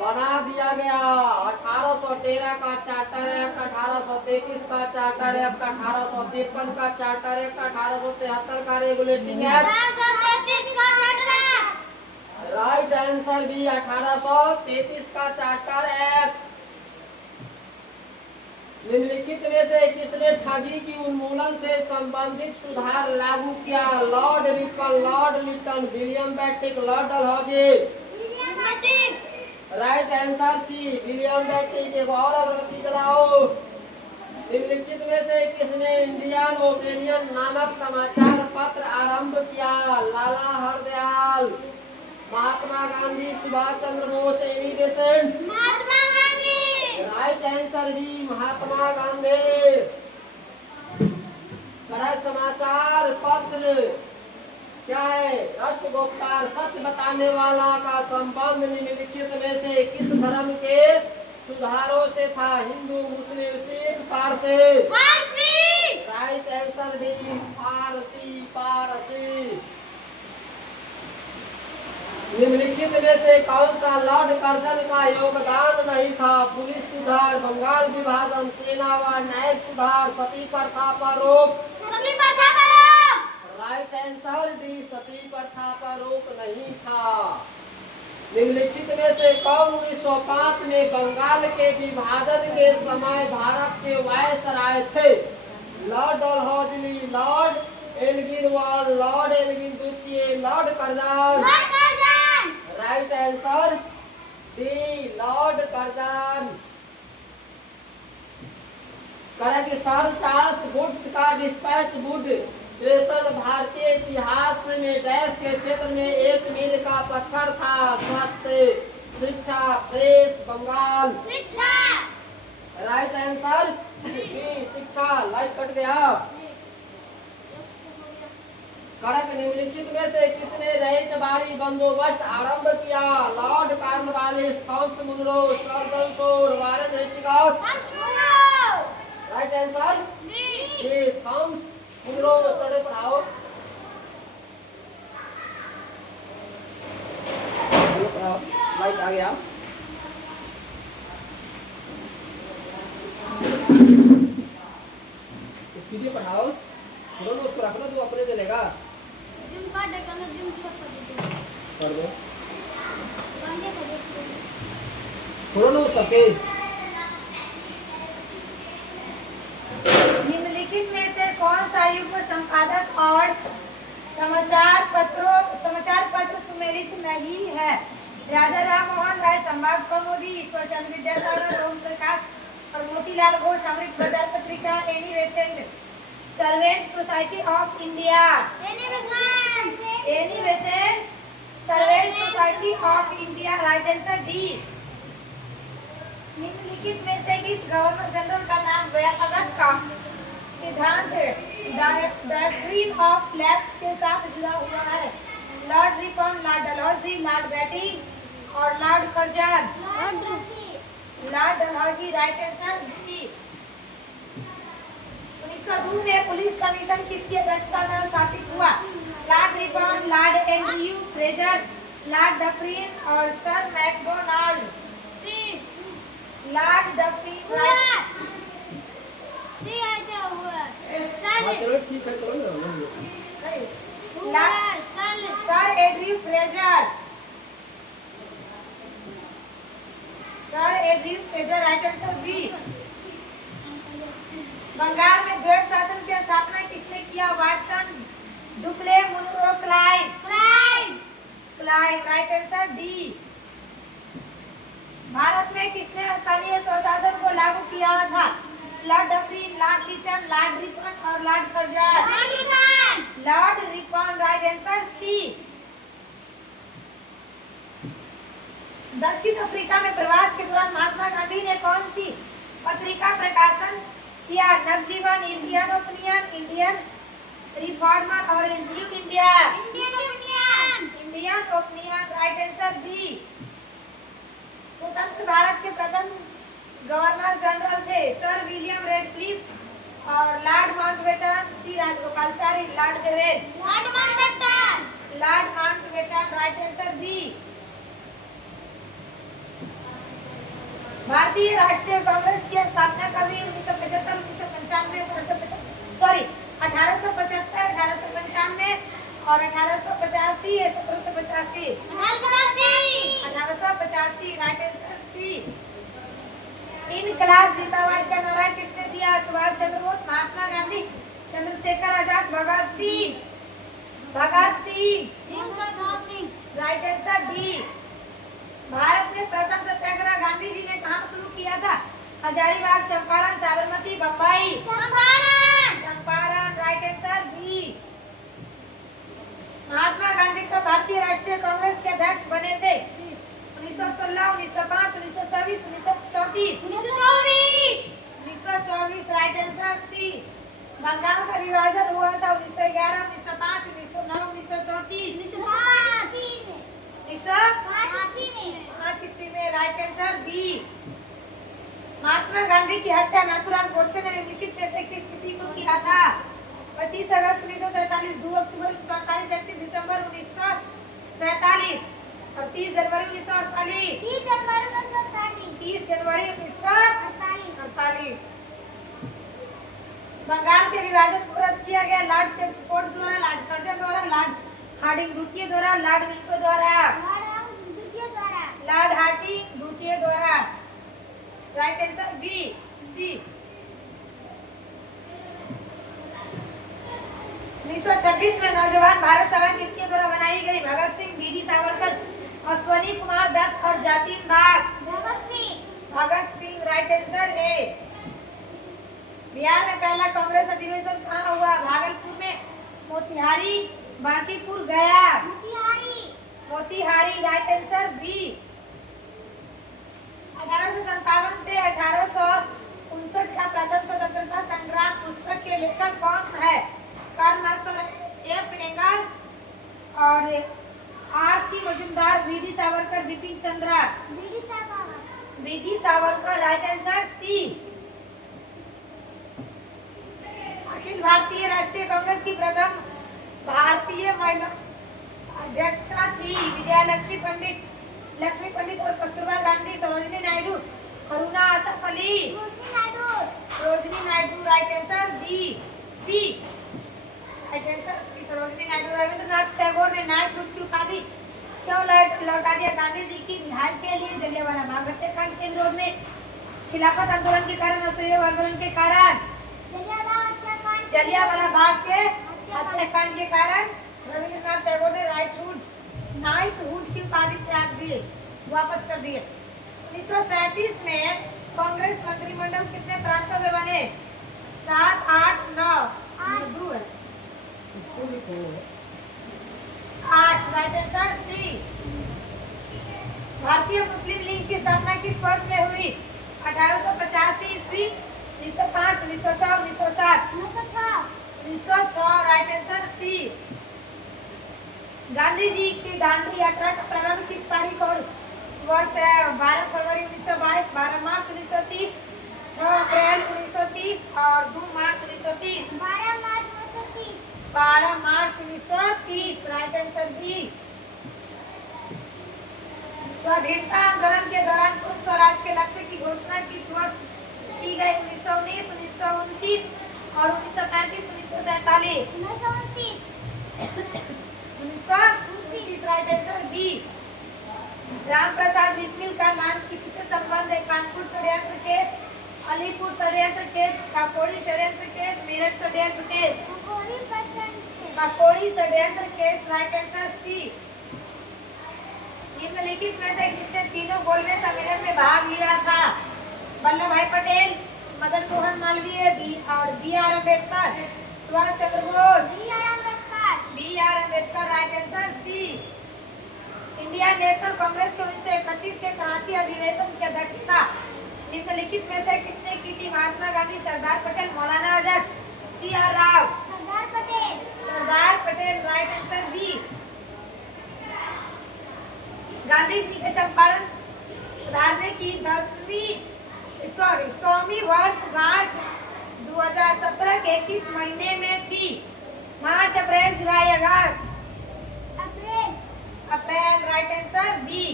बना दिया गया? 1813 का चार्टर एक्ट, 1833 का चार्टर एक्ट, 1853 का चार्टर एक्ट, 1873 का रेगुलेटिंग एक्ट। राइट आंसर भी 1833 का चार्टर एक्ट। निम्नलिखित में से किसने ठगी की उन्मूलन से संबंधित सुधार लागू किया? Lord Ripon, Lord Lytton, William Bentinck, Lord Dalhousie. Right answer C William Bentinck. एक और अगरबत्ती जलाओ। निम्नलिखित में से किसने इंडियन ओपिनियन नामक समाचार पत्र आरंभ किया? लाला हरदयाल, महात्मा गांधी, सुभाष चंद्र बोस, एनी बेसेंट। महात्मा Gandhi. Right answer B Mahatma Gandhi. कड़क समाचार पत्र क्या है? राष्ट्रगोप्तार, सच बताने वाला का संबंध निम्नलिखित में से किस धर्म के सुधारों से था? हिंदू, मुस्लिम, सिख, पारसी। फारसी। राइट आंसर डी फारसी, पारसी। निम्नलिखित में से कौन सा लॉर्ड कर्जन का योगदान नहीं था? पुलिस सुधार, बंगाल विभाजन, सेना व न्यायिक सुधार, सती प्रथा पर रोक। सभी प्रथा पर रोक। राइट आंसर डी सती प्रथा पर रोक नहीं था। निम्नलिखित में से कौन 1905 में बंगाल के विभाजन के समय भारत के वायसराय थे? लॉर्ड डलहौजी, लॉर्ड एल्गिन वॉल, लॉर्ड एल्गिन द्वितीय, Lord Curzon. Lord Curzon. Right answer D Lord Curzon. Correct Sir Charles Woods का डिस्पैच वुड प्रेषण भारतीय इतिहास में डैश के क्षेत्र में एक मील का पत्थर था? स्वास्थ्य, शिक्षा, प्रेस, बंगाल। शिक्षा। राइट आंसर बी शिक्षा। लाइट कट गया। कड़क निम्नलिखित में से किसने रहित बाड़ी बंदोबस्त आरंभ किया? Lord Cornwallis, Thomas Munro, Sir डलसोर, Warren Hastings. Right answer D Thomas Munro. चढ़े पढ़ाओ। लाइट आ गया। वीडियो पढ़ाओ। दोनों उसको रख लो, तो अपने चलेगा। जिम का देखना, जिम छोड़ कर दे। कर दो। बंदे को देख दो। थोड़ा लो सके। निम्नलिखित में से कौन सा युग्म संपादक और समाचार पत्र सुमेलित नहीं है? राजा राम मोहन राय, संभाग कौमुदी, ईश्वर चंद्र विद्यासागर, ओम प्रकाश और मोतीलाल घोष, अमृत बाजार पत्रिका, Annie Besant, servant society of India. Annie Besant, servant society of India. Right answer D. निम्नलिखित में से किस गवर्नर जनरल का नाम व्यापक का सिद्धांत डॉक्ट्रिन ऑफ लैप्स के साथ जुड़ा हुआ है? Lord Ripon, Lord Dalhousie, Lord Bentinck और Lord Curzon. Lord Dalhousie. Right answer D. 1902 में पुलिस कमीशन किसकी अध्यक्षता में स्थापित हुआ? Lord Ripon, Lord Andrew Fraser, Lord Dufferin और सर मैकडोनाल्ड। Lord Dufferin. हाँ चलो ठीक है, चलो ना। Sir Andrew Fraser. Sir Andrew Fraser. Right answer B. Bengal में द्वैत शासन की स्थापना किसने किया? Watson, Dupleix, Munro, Clive. Right answer D. Bharat में किसने स्थानीय स्वशासन को लागू किया था? Lord Dufferin, Lord Lytton, Lord Ripon और Lord Curzon. Lord Ripon. Right answer C. दक्षिण अफ्रीका में प्रवास के दौरान महात्मा गांधी ने कौन सी पत्रिका प्रकाशन किया? Navjivan, Indian Opinion, Indian Reformer और New India. Indian Opinion. Right answer B. स्वतंत्र भारत के प्रथम गवर्नर जनरल थे? सर विलियम रेडक्लिफ और Lord Mountbatten, C Rajagopalachari, Lord David. Lord Mountbatten. Right answer B. भारतीय राष्ट्रीय कांग्रेस की स्थापना कभी 1975, 1995, 1875, 1895 और 1885 है? 1785। 1885। Right answer C. इनकलाब जिंदाबाद का नारा किसने दिया? Subhash Chandra Bose, Mahatma Gandhi, Chandrashekhar Azad, Bhagat Singh. Right answer D. Bharat में प्रथम सत्याग्रह गांधी जी ने कहाँ शुरू किया था? Hazaribagh, Champaran, Sabarmati, Bombay. Champaran right answer B. Mahatma Gandhi कब भारतीय राष्ट्रीय कांग्रेस के अध्यक्ष बने थे? 1916, 1905, 1924, 1934। 1924 राइट आंसर सी। बंगाल का विभाजन हुआ था 1911, 1905, 1909, 1934। 1905 ईस्वी में right answer B. Mahatma Gandhi की हत्या नाथूराम गोडसे ने निम्नलिखित में से किस तिथि को किया था? 25 अगस्त 1947, 2 अक्टूबर 1948, 31 दिसंबर 1947 और 30 जनवरी 1948। 30 जनवरी 1948। बंगाल के विभाजन को रद्द किया गया लॉर्ड चेम्सफोर्ड द्वारा, लॉर्ड कर्जन द्वारा, लॉर्ड हार्डिंग द्वितीय द्वारा, लॉर्ड मिल्को द्वारा। लॉर्ड हार्डिंग द्वितीय द्वारा राइट आंसर बी सी। 1926 में नौजवान भारत सभा किसके द्वारा बनाई गई? भगत सिंह, बीडी सावरकर, अश्वनी कुमार दत्त और Jatin Das. Bhagat Singh right answer A. Bihar में पहला कांग्रेस अधिवेशन कहाँ हुआ? भागलपुर में, मोतिहारी, बांकीपुर, गया। Motihari right answer B. 1857 से 1859 का प्रथम स्वतंत्रता संग्राम पुस्तक के लेखक कौन है? कार्ल मार्क्स और एफ एंगल्स और R C. Majumdar, B D. Savarkar, Bipin Chandra. B D. Savarkar right answer C. अखिल भारतीय राष्ट्रीय कांग्रेस की प्रथम भारतीय महिला अध्यक्षा थी? विजयालक्ष्मी पंडित, लक्ष्मी पंडित और Kasturba Gandhi, Sarojini Naidu, Aruna Asaf Ali. Sarojini Naidu right answer B C. Right answer C Sarojini Naidu. Rabindranath Tagore ने नाइटहुड की उपाधि क्यों लौटा दिया? गांधी जी की रिहाई के लिए, जलियांवाला बाग हत्याकांड के विरोध में, खिलाफत आंदोलन के कारण, असहयोग आंदोलन के कारण। जलियांवाला बाग के हत्याकांड के कारण रविंद्रनाथ टैगोर ने नाइटहुड की उपाधि त्याग दिए, वापस कर दिए। 1937 में कांग्रेस मंत्रिमंडल कितने प्रांतों में बने? 7, 8, 9, 2 है। 8 राइट आंसर सी। भारतीय मुस्लिम लीग की स्थापना किस वर्ष में हुई? 1885 ईस्वी, 1905, 1906, 1907। 1906 right answer C. Gandhi ji की दांडी यात्रा का प्रारंभ किस तारीख और वर्ष है? 12 फरवरी 1922, 12 मार्च 1930, 6 अप्रैल 1930 और 2 मार्च 1930। 12 मार्च 1930 राइट आंसर बी। स्वाधीनता आंदोलन के दौरान पूर्ण स्वराज के लक्ष्य की घोषणा किस वर्ष की गई? 1919, 1929 और 1935, 1947। 1929 right answer B. Ram Prasad Bismil का नाम किसी से संबंध है? कानपुर षड्यंत्र केस, अलीपुर षड्यंत्र केस, काकोड़ी षड्यंत्र केस, मेरठ षड्यंत्र केस। काकोड़ी षड्यंत्र केस राइट आंसर सी। निम्नलिखित में से किसने तीनों गोलमेज सम्मेलन में भाग लिया था? वल्लभ भाई पटेल, मदन मोहन मालवीय और B R. Ambedkar, Subhash Chandra Bose. B R. Ambedkar right answer C. Indian National Congress के 1931 के कराची अधिवेशन की अध्यक्षता निम्नलिखित में से किसने की थी? Mahatma Gandhi, Sardar Patel, Maulana Azad, C R. Rao. Sardar Patel right answer B. Gandhi ji के चंपारण सुधारने की 100वीं वर्षगांठ 2017 के किस महीने में थी? मार्च, अप्रैल, जुलाई, अगस्त। अप्रैल राइट आंसर बी।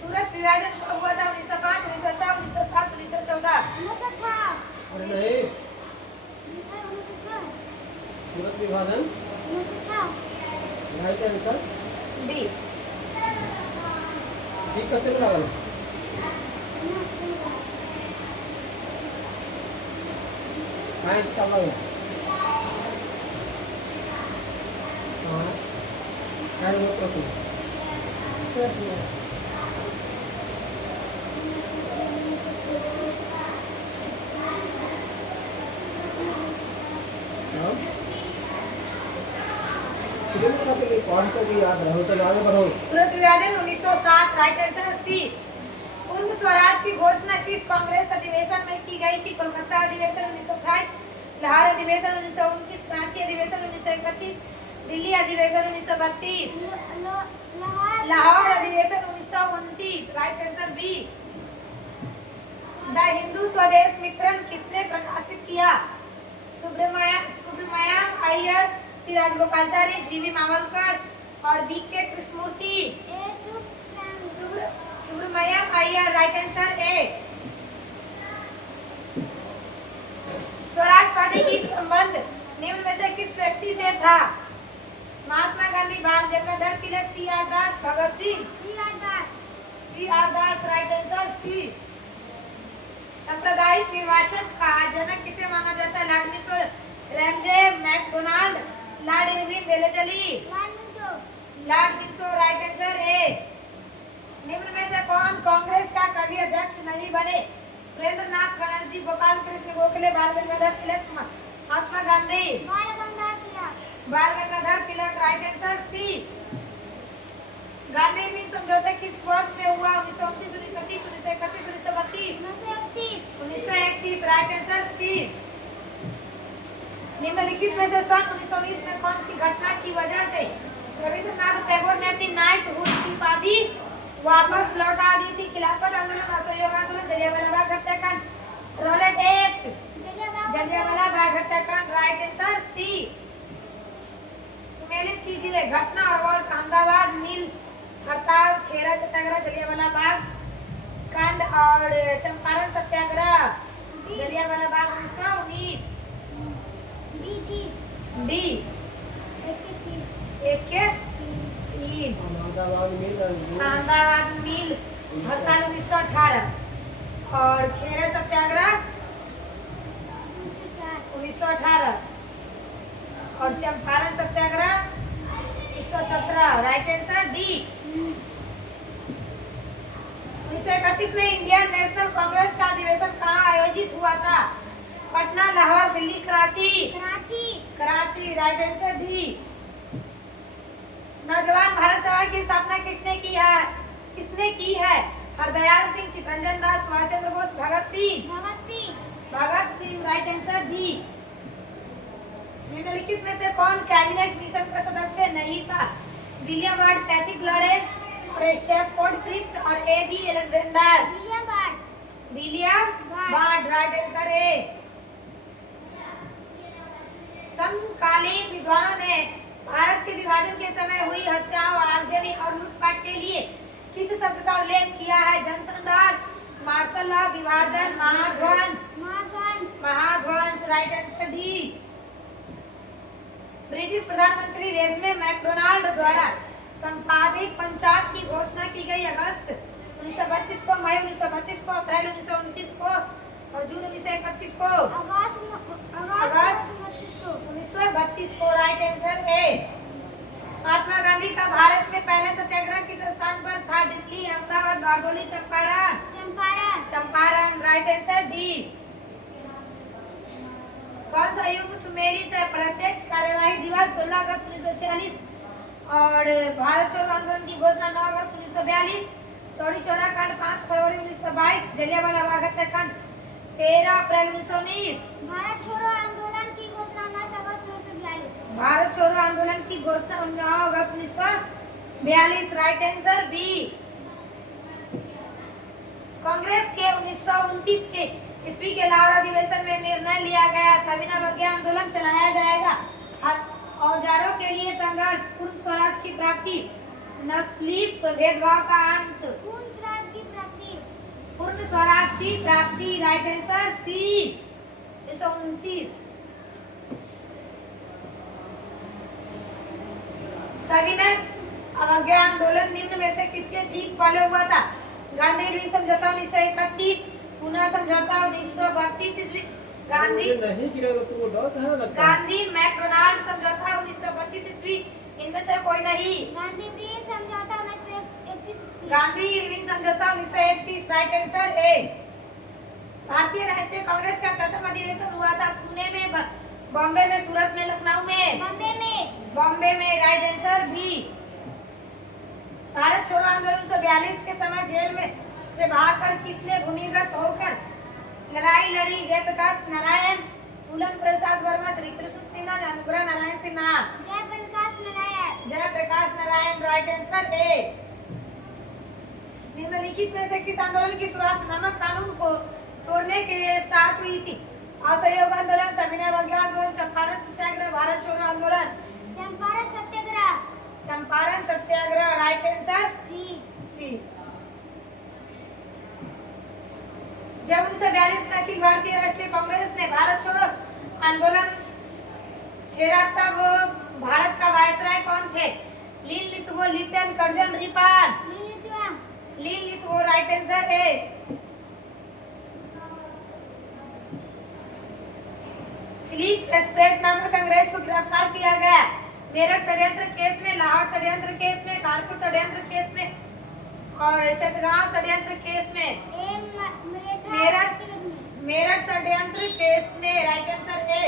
सूरत विभाजन कब हुआ था? 1905, 1906, 1907, 1914। अरे नहीं, सूरत विभाजन राइट आंसर बी। ठीक करते में लागल साइंस का लगा हाँ वो प्रश्न सूरत विभाजन 1907 राइट आंसर सी। पूर्ण स्वराज की घोषणा किस कांग्रेस अधिवेशन में की गई थी? कोलकाता अधिवेशन 1928, लाहौर अधिवेशन 1929, कराची अधिवेशन 1931, दिल्ली अधिवेशन 1932, लाहौर अधिवेशन 1929 right answer B. The Hindu Swadesh Mitran किसने प्रकाशित किया? सुब्रमण्यम अय्यर, सी राजगोपालाचारी, जीवी मावलकर और B K Krishnamurthy. Subramaniam Iyer right answer A. Swaraj Party की संबंध निम्न में से किस व्यक्ति से था? Mahatma Gandhi, Bal Gangadhar Tilak, C R Das, Bhagat Singh. C R Das right answer C. सांप्रदायिक निर्वाचन का जनक किसे माना जाता है? Lord Milton, Ramsay MacDonald, Lord Irwin Wellesley. Lord Milton right answer A. निम्न में से कौन कांग्रेस का कभी अध्यक्ष नहीं बने? सुरेंद्र नाथ बनर्जी, गोपाल कृष्ण गोखले, बाल गंगाधर तिलक, Mahatma Gandhi. Bal Gangadhar Tilak right answer C. Gandhi Irwin समझौता किस वर्ष में हुआ? 1929, 1930, 1931, 1932। 1931 राइट आंसर सी। निम्नलिखित में से सन 1919 में कौन सी घटना की वजह से रविंद्रनाथ टैगोर ने अपनी नाइटहुड की उपाधि वापस लौटा दी थी? खिलाफत आंदोलन, असहयोग आंदोलन, जलियांवाला बाग हत्याकांड, रॉलेट एक्ट। जलियांवाला बाग हत्याकांड राइट आंसर सी। सुमेलित कीजिए घटना और वर्ष। अहमदाबाद मिल हड़ताल, खेरा सत्याग्रह, जलियांवाला बाग कांड और चंपारण सत्याग्रह। जलियांवाला बाग 1919। डी एक के तीन। अहमदाबाद मिल हड़ताल 1918 और खेरा सत्याग्रह 1918 और चंपारण सत्याग्रह 1917 राइट आंसर डी। 1931 में इंडियन नेशनल कांग्रेस का अधिवेशन कहाँ आयोजित हुआ था? Patna, Lahore, Delhi, Karachi. Karachi right answer D. नौजवान भारत सभा की स्थापना किसने की है? हरदयाल सिंह, चितरंजन दास, सुभाष चंद्र बोस, भगत सिंह राइट आंसर डी। निम्नलिखित में से कौन कैबिनेट मिशन का सदस्य नहीं था? विलियम वार्ड, पैट्रिक लॉरेंस और स्टैफोर्ड क्रिप्स और A B Alexander. William Ward right answer A. समकालीन विद्वानों ने भारत के विभाजन के समय हुई हत्याओं, आगजनी और लूटपाट के लिए किस शब्द का उल्लेख किया है? जनसंहार, मार्शल लॉ, विभाजन, महाध्वंस राइट आंसर डी। ब्रिटिश प्रधानमंत्री रेशमे मैकडोनाल्ड द्वारा संपादित पंचांग की घोषणा की गई अगस्त 1932 को, मई 1932 को, अप्रैल 1929 को और जून 1931 को। अगस्त 1932 को राइट आंसर ए। महात्मा गांधी का भारत में पहला सत्याग्रह किस स्थान पर था? Delhi, Ahmedabad, Bardoli, Champaran right answer D. कौन सा युग सुमेलित है? प्रत्यक्ष कार्यवाही दिवस 16 अगस्त 1946 और भारत छोड़ो आंदोलन की घोषणा 9 अगस्त 1942, चौरी चौरा कांड 5 फरवरी 1922, जलियांवाला बाग हत्याकांड 13 अप्रैल 1919। भारत छोड़ो आंदोलन की घोषणा 9 अगस्त 1942। भारत छोड़ो आंदोलन की घोषणा 9 अगस्त 1942 राइट आंसर बी। कांग्रेस के 1929 के ईस्वी के लाहौर अधिवेशन में निर्णय लिया गया सविनय अवज्ञा आंदोलन चलाया जाएगा। औजारों के लिए संघर्ष, पूर्ण स्वराज की प्राप्ति, नस्ली भेदभाव का अंत। पूर्ण स्वराज की प्राप्ति राइट आंसर सी 1929। सविनय अवज्ञा आंदोलन निम्न में से किसके ठीक पहले हुआ था? गांधी इरविन समझौता 1931, पुनः समझौता 1932 ईस्वी, गांधी मैकडोनाल्ड समझौता 1932 ईस्वी, इनमें से कोई नहीं। गांधी इरविन समझौता 1931 ईस्वी। गांधी इरविन समझौता 1931 राइट आंसर ए। भारतीय राष्ट्रीय कांग्रेस का प्रथम अधिवेशन हुआ था पुणे में बॉम्बे में, सूरत में, लखनऊ में। बॉम्बे में। बॉम्बे में, राइट आंसर बी। भारत छोड़ो आंदोलन 1942 के समय जेल में से भागकर किसने भूमिगत होकर लड़ाई लड़ी? जयप्रकाश नारायण, फूलन प्रसाद Verma, Shri Krishna Sinha, Anugrah Narayan Sinha. Jayaprakash Narayan. Jayaprakash Narayan, right answer A. निम्नलिखित में से किस आंदोलन की शुरुआत नमक कानून को तोड़ने के साथ हुई थी? असहयोग आंदोलन, सविनय अवज्ञा आंदोलन, चंपारण सत्याग्रह, भारत छोड़ो आंदोलन। चंपारण सत्याग्रह। चंपारण सत्याग्रह, राइट आंसर सी। जब 1942 में अखिल भारतीय राष्ट्रीय कांग्रेस ने भारत छोड़ो आंदोलन छेड़ा तब भारत का वायसराय कौन थे? Linlithgow, Lytton Curzon, Ripon. Linlithgow, right answer A. Philip Spratt नामक अंग्रेज को गिरफ्तार किया गया मेरठ षड्यंत्र केस में, लाहौर षड्यंत्र केस में, कानपुर षड्यंत्र केस में और चटगांव षड्यंत्र केस में। मेरठ षड्यंत्र केस में, राइट आंसर ए।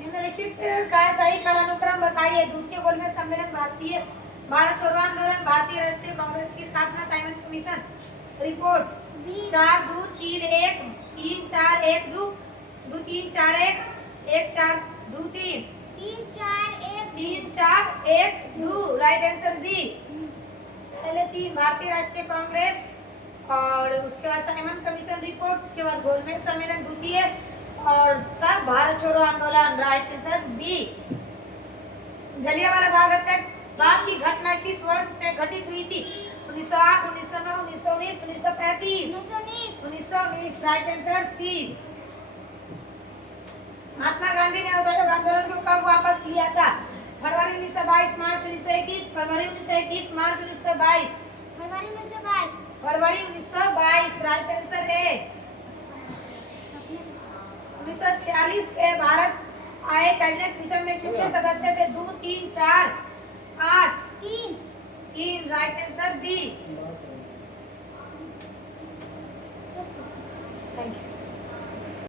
निम्नलिखित का सही कालानुक्रम बताइए? द्वितीय गोलमेज सम्मेलन, भारत छोड़ो आंदोलन, भारतीय राष्ट्रीय कांग्रेस की स्थापना, Simon Commission report, 4-2-3-1, 3-4-1-2, 2-3-4-1, 1-4-2-3, 3-4-1-2, right answer B. पहले 3 भारतीय राष्ट्रीय कांग्रेस और उसके बाद साइमन कमीशन रिपोर्ट, उसके बाद गोलमेज सम्मेलन द्वितीय और तब भारत छोड़ो आंदोलन, right answer B. Jallianwala Bagh की घटना किस वर्ष में घटित हुई थी? 1908, 1909, 1919, 1935। 1919, राइट आंसर सी। महात्मा गांधी ने असहयोग आंदोलन को कब वापस लिया था? फरवरी 1922, मार्च 1921, फरवरी 1921, मार्च 1922। फरवरी 1922। फरवरी 1922, राइट आंसर ए। 1946 के भारत आए कैबिनेट मिशन में कितने सदस्य थे? 2, 3, 4, 5। 3। 3, राइट आंसर बी।